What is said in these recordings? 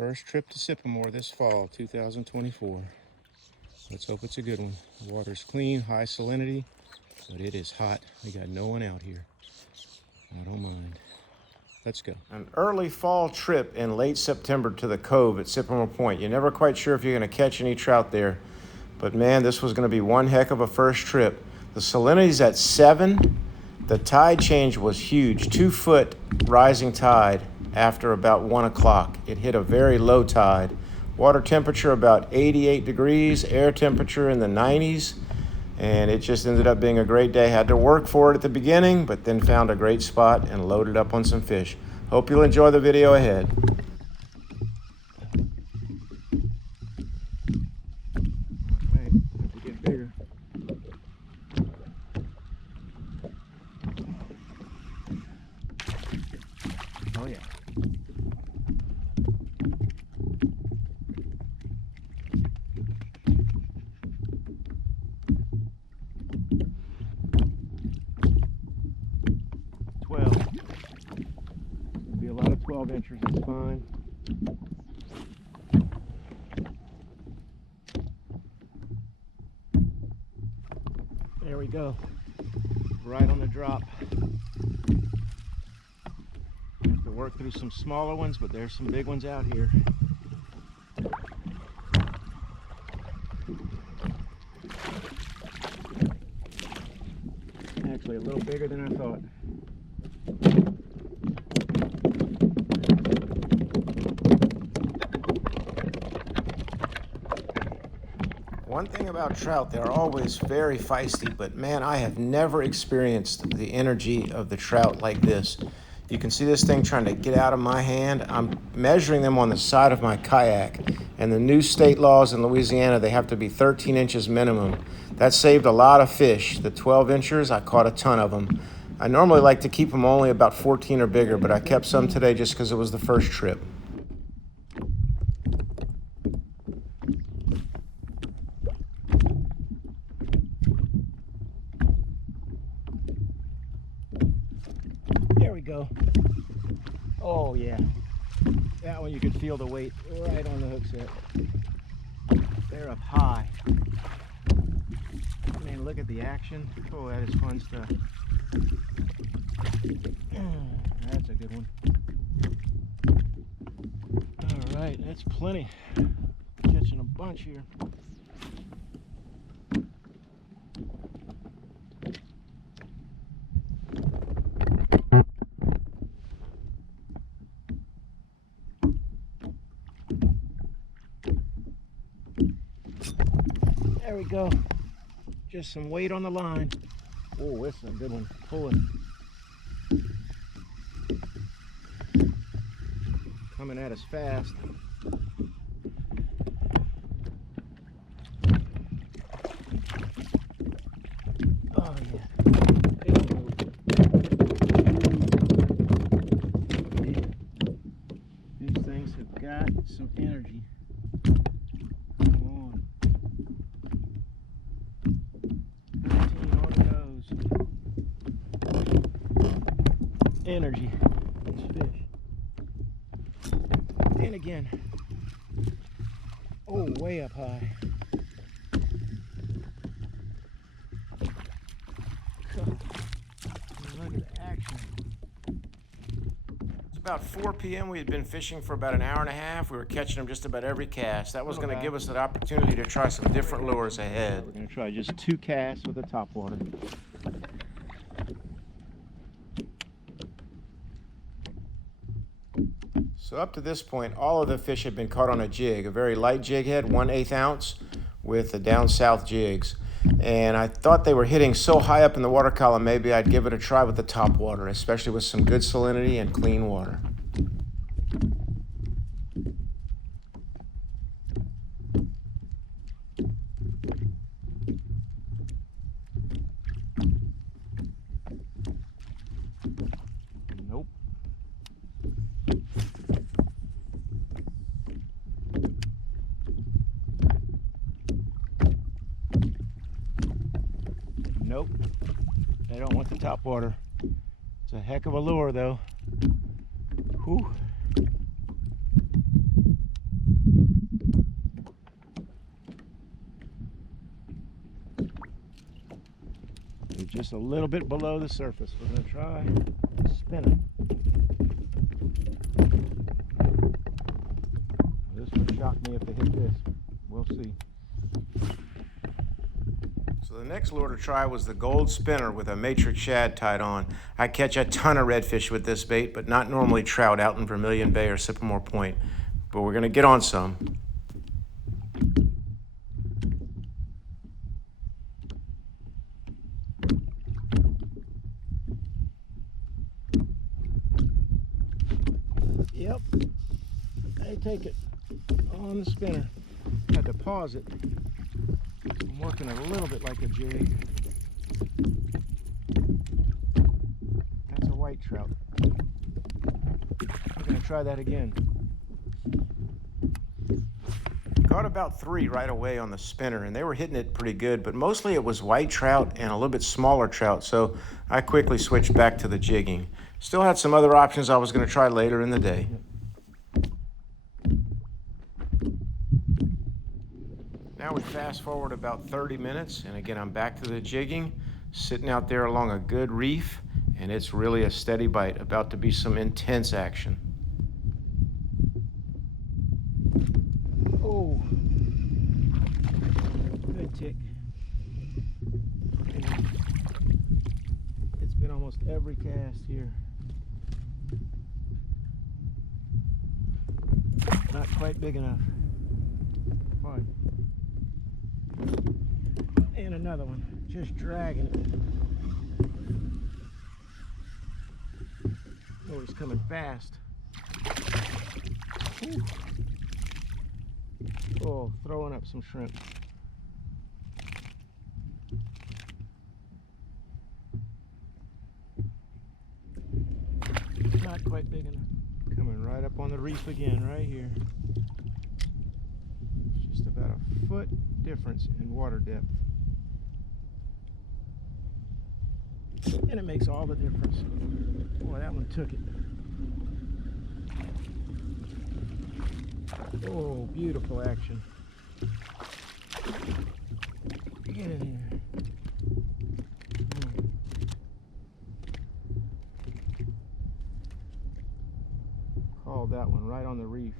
First trip to Sycamore this fall, 2024. Let's hope it's a good one. The water's clean, high salinity, but it is hot. We got no one out here. I don't mind. Let's go. An early fall trip in late September to the Cove at Sycamore Point. You're never quite sure if you're going to catch any trout there, but man, this was going to be one heck of a first trip. The salinity's at 7. The tide change was huge, 2-foot rising tide after about 1 o'clock. It hit a very low tide. Water temperature about 88 degrees, air temperature in the 90s, and it just ended up being a great day. Had to work for it at the beginning, but then found a great spot and loaded up on some fish. Hope you'll enjoy the video ahead. Right, have to get bigger. Oh yeah. Be a lot of 12 inches, it's fine. There we go. Right on the drop. Have to work through some smaller ones, but there's some big ones out here. Actually a little bigger than I thought. One thing about trout, they're always very feisty, but man, I have never experienced the energy of the trout like this. You can see this thing trying to get out of my hand. I'm measuring them on the side of my kayak, and the new state laws in Louisiana, they have to be 13 inches minimum. That saved a lot of fish. The 12 inchers, I caught a ton of them. I normally like to keep them only about 14 or bigger, but I kept some today just because it was the first trip. There we go. Oh yeah, that one you can feel the weight right on the hook set. They're up high. Man, look at the action. Oh, that is fun stuff. That's a good one. All right, that's plenty. Catching a bunch here. There we go. Just some weight on the line. Oh, this is a good one. Pulling. Coming at us fast. Oh yeah. These things have got some energy. Energy. These fish. And again. Oh, way up high. Look at the action. It's about 4 p.m. We had been fishing for about an hour and a half. We were catching them just about every cast. That was going to give us an opportunity to try some different lures ahead. We're going to try just 2 casts with the topwater. So up to this point, all of the fish had been caught on a jig, a very light jig head, 1/8 ounce with the down south jigs. And I thought they were hitting so high up in the water column, maybe I'd give it a try with the top water, especially with some good salinity and clean water. Nope. Nope. They don't want the top water. It's a heck of a lure though. Whew. just a little bit below the surface. We're going to try spinning. This would shock me if they hit this. We'll see. So the next lure to try was the gold spinner with a matrix shad tied on. I catch a ton of redfish with this bait, but not normally trout out in Vermilion Bay or Sycamore Point. But we're going to get on some. Yep, they take it on the spinner. Had to pause it. I'm working it a little bit like a jig. That's a white trout. I'm going to try that again. Got about 3 right away on the spinner, and they were hitting it pretty good, but mostly it was white trout and a little bit smaller trout, so I quickly switched back to the jigging. Still had some other options I was going to try later in the day. Now we fast forward about 30 minutes, and again I'm back to the jigging, sitting out there along a good reef, and it's really a steady bite, about to be some intense action. Oh, good tick. And it's been almost every cast here. Not quite big enough. Fine. And another one, just dragging it. Oh, he's coming fast. Ooh. Oh, throwing up some shrimp. Not quite big enough. Coming right up on the reef again, right here. Just about a foot difference in water depth. And it makes all the difference. Boy, that one took it. Oh, beautiful action. Get in here. Called that one right on the reef.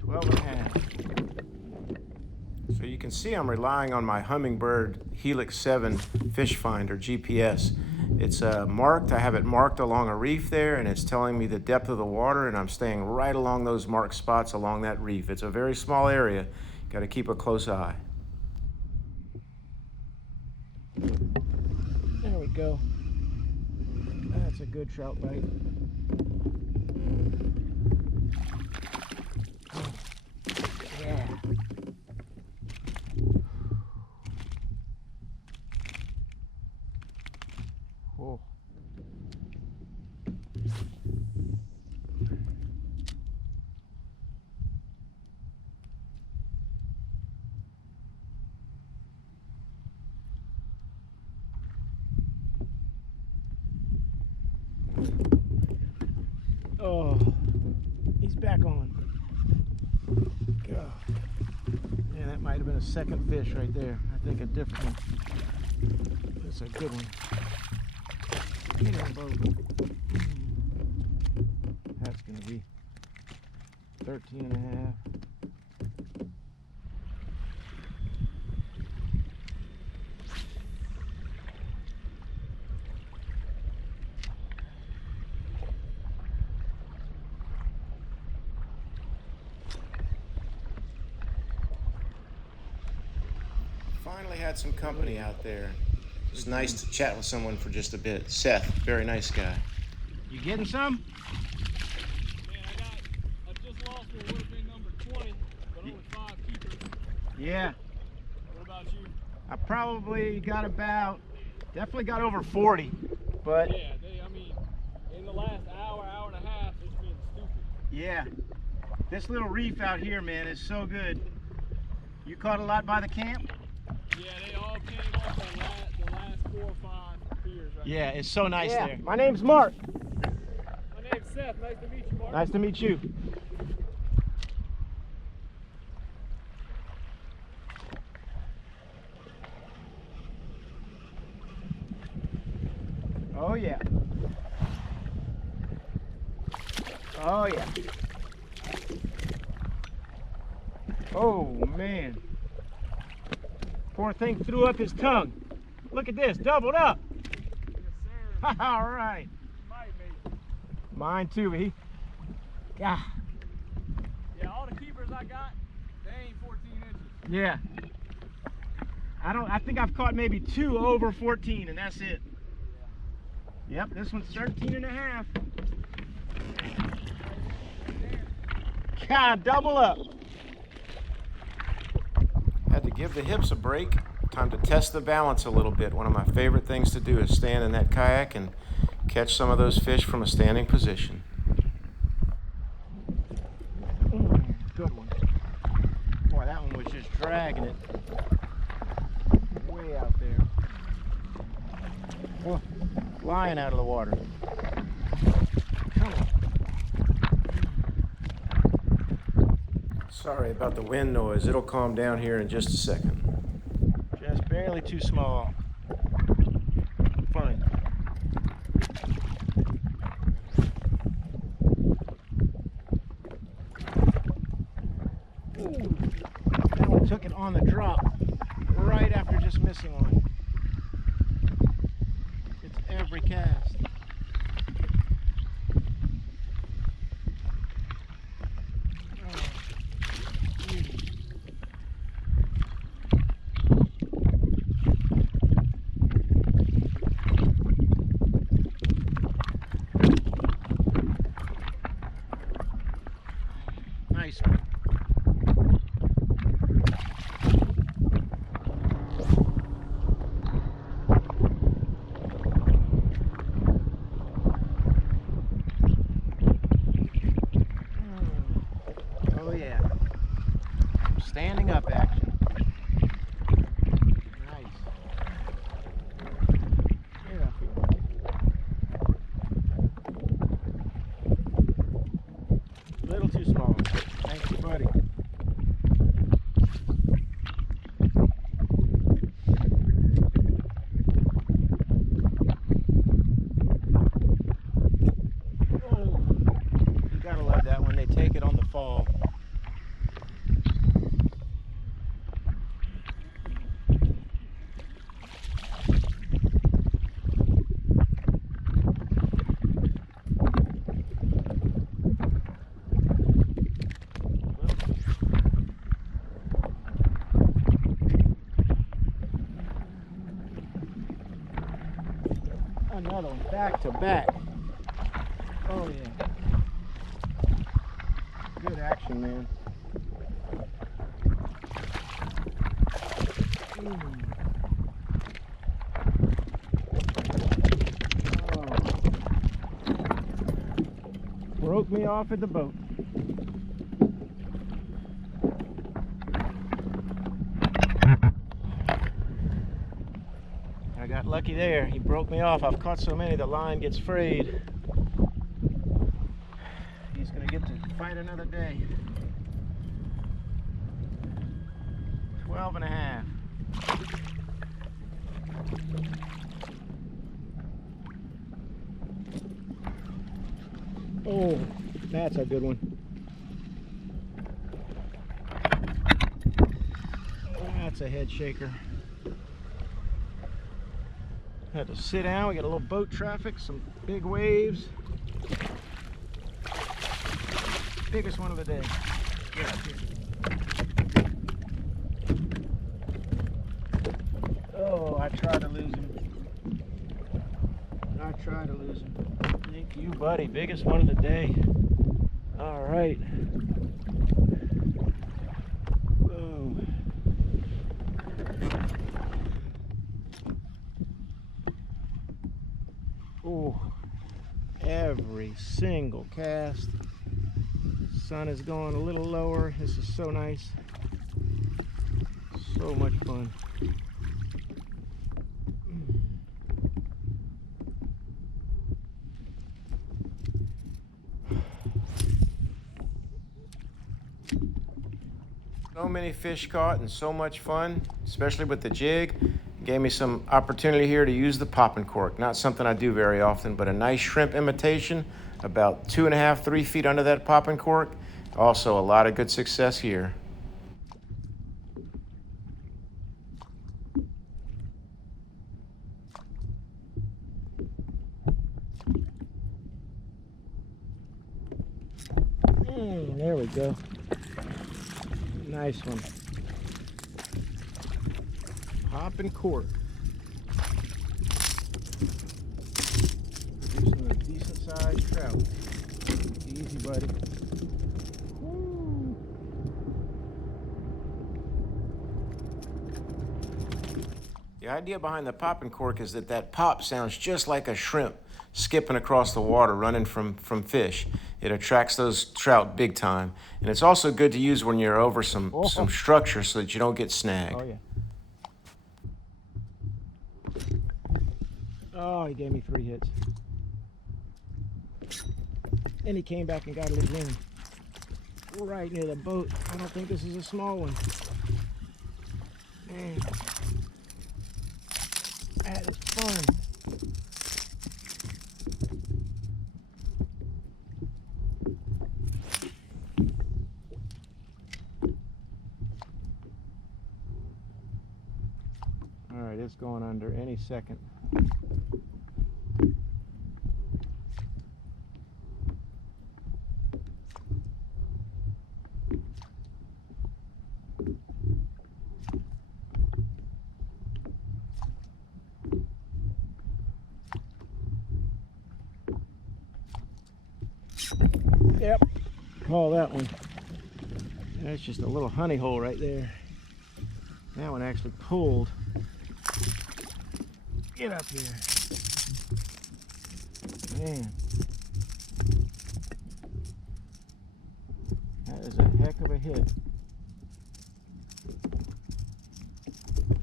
12 and a half. So you can see I'm relying on my Humminbird Helix 7 fish finder GPS. It's marked. I have it marked along a reef there, and it's telling me the depth of the water, and I'm staying right along those marked spots along that reef. It's a very small area. Got to keep a close eye. There we go. That's a good trout bite. Yeah. Oh. Oh, he's back on. God. Yeah, that might have been a second fish right there. I think a different one. That's a good one. Get on boat. That's going to be 13 and a half. Finally had some company out there. It was nice to chat with someone for just a bit. Seth, very nice guy. You getting some? Man, I just lost what would have been number 20, but only 5 keepers. Yeah. What about you? I probably got definitely got over 40, but Yeah, I mean, in the last hour and a half, it's been stupid. yeah, this little reef out here, man, is so good. You caught a lot by the camp? Yeah, they all came off the last 4 or 5 piers right Yeah, it's so nice Yeah. there. My name's Mark. My name's Seth. Nice to meet you, Mark. Nice to meet you. Oh yeah. Oh yeah. Oh man. Poor thing threw up his tongue. Look at this, doubled up. Yes, sir. All right. Might be. Mine too. Yeah. Yeah, all the keepers I got, they ain't 14 inches. Yeah. I think I've caught maybe 2 over 14 and that's it. Yeah. Yep, this one's 13 and a half. God, double up. Had to give the hips a break. Time to test the balance a little bit. One of my favorite things to do is stand in that kayak and catch some of those fish from a standing position. Good one. Boy, that one was just dragging it way out there. Oh, flying out of the water. Come on. Sorry about the wind noise. It'll calm down here in just a second. Just barely too small. Fine. Ooh, that one took it on the drop right after just missing one. It's every cast. Nice one. Oh yeah. Standing up action. Nice. Get up here. Little too small. Thank you, buddy. Oh, you gotta love that when they take it on the fall. Another one, back to back. Oh yeah. Good action, man. Oh. Broke me off at the boat. I got lucky there. He broke me off. I've caught so many the line gets frayed. He's gonna get to fight another day. 12 and a half. Oh, that's a good one. That's a head shaker. Had to sit down. We got a little boat traffic, some big waves. Biggest one of the day. Get up here. Oh, I tried to lose him. I tried to lose him. Thank you, buddy. Biggest one of the day. All right. Boom. Oh, every single cast. Sun is going a little lower. This is so nice. So much fun. So many fish caught and so much fun, especially with the jig. Gave me some opportunity here to use the popping cork. Not something I do very often, but a nice shrimp imitation, about 2.5, 3 feet under that popping cork. Also a lot of good success here. There we go. Nice one. Popping cork. Producing a decent sized trout. Easy, buddy. Woo. The idea behind the popping cork is that pop sounds just like a shrimp skipping across the water, running from fish. It attracts those trout big time. And it's also good to use when you're over some structure so that you don't get snagged. Oh, yeah. Oh, he gave me 3 hits. And he came back and got it again. Right near the boat. I don't think this is a small one. Man. That is fun. All right, it's going under any second. Yep, call that one. That's just a little honey hole right there. That one actually pulled. Get up here. Man. That is a heck of a hit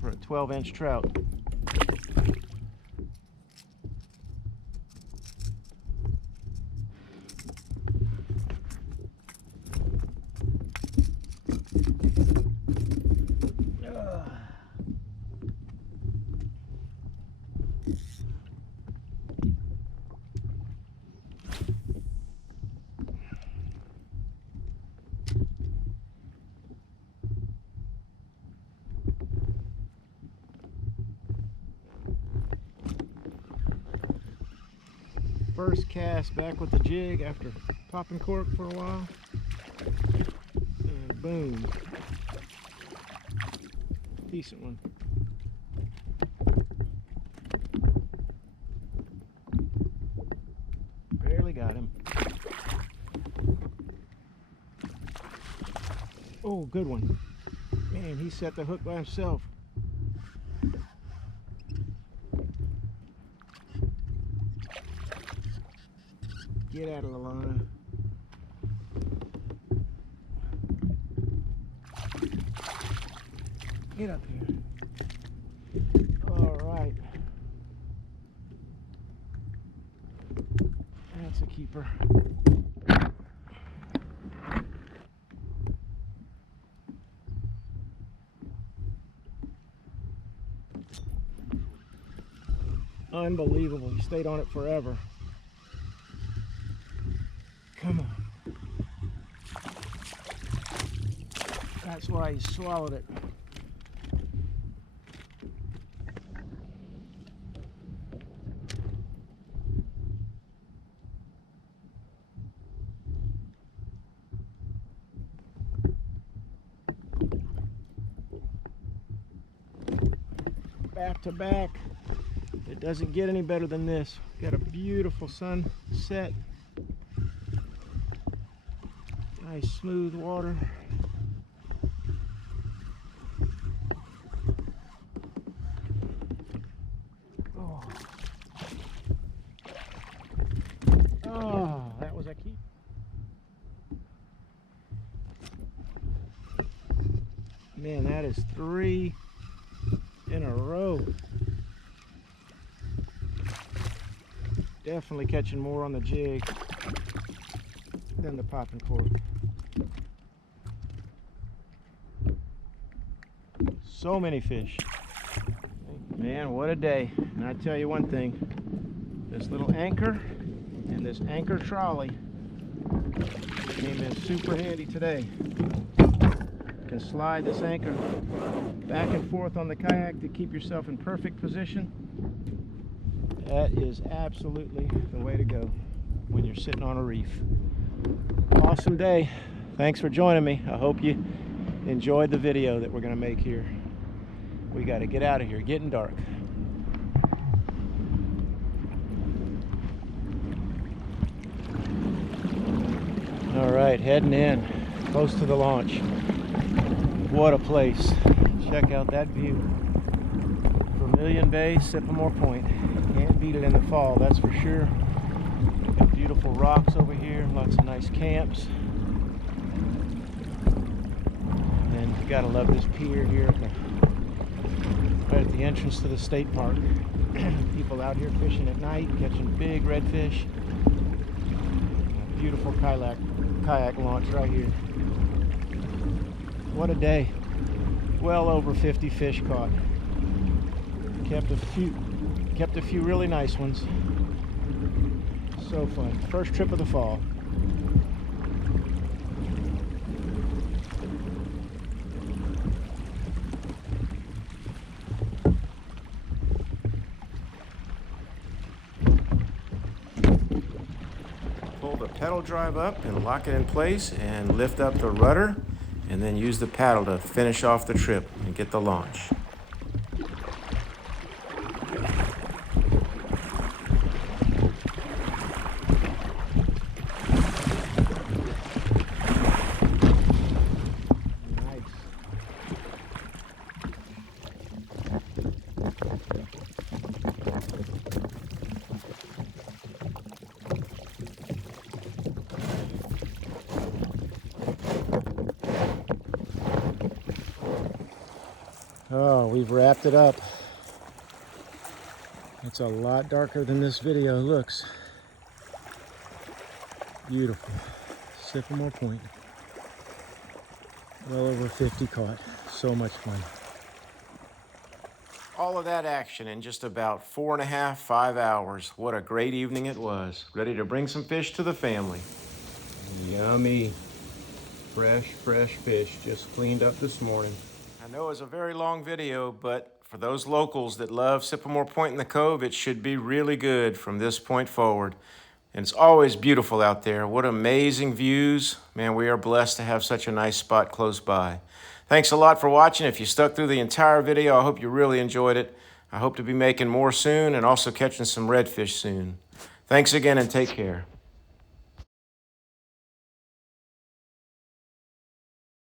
for a 12-inch trout. First cast back with the jig after popping cork for a while. And boom. Decent one. Barely got him. Oh, good one. Man, he set the hook by himself. Get out of the line. Get up here. All right. That's a keeper. Unbelievable. He stayed on it forever. Come on. That's why he swallowed it. Back to back. It doesn't get any better than this. Got a beautiful sunset. Nice smooth water. Oh. Oh, that was a keep. Man, that is 3 in a row. Definitely catching more on the jig than the popping cork. So many fish. Man, what a day. And I tell you one thing, this little anchor and this anchor trolley came in super handy today. Can slide this anchor back and forth on the kayak to keep yourself in perfect position. That is absolutely the way to go when you're sitting on a reef. Awesome day. Thanks for joining me. I hope you enjoyed the video that we're going to make here. We got to get out of here, getting dark. All right, heading in, close to the launch. What a place. Check out that view. Vermilion Bay, Sycamore Point. Can't beat it in the fall, that's for sure. Got beautiful rocks over here, lots of nice camps. And you gotta love this pier here right at the entrance to the state park. People out here fishing at night, catching big redfish. A beautiful kayak launch right here. What a day. Well over 50 fish caught. Kept a few really nice ones. So fun. First trip of the fall. Pull the pedal drive up and lock it in place and lift up the rudder, and then use the paddle to finish off the trip and get the launch. Oh, we've wrapped it up. It's a lot darker than this video looks. Beautiful. Sycamore Point. Well over 50 caught. So much fun. All of that action in just about 4.5, 5 hours. What a great evening it was. Ready to bring some fish to the family. Yummy. Fresh fish just cleaned up this morning. I know it's a very long video, but for those locals that love Sycamore Point in the Cove, it should be really good from this point forward. And it's always beautiful out there. What amazing views. Man, we are blessed to have such a nice spot close by. Thanks a lot for watching. If you stuck through the entire video, I hope you really enjoyed it. I hope to be making more soon and also catching some redfish soon. Thanks again and take care.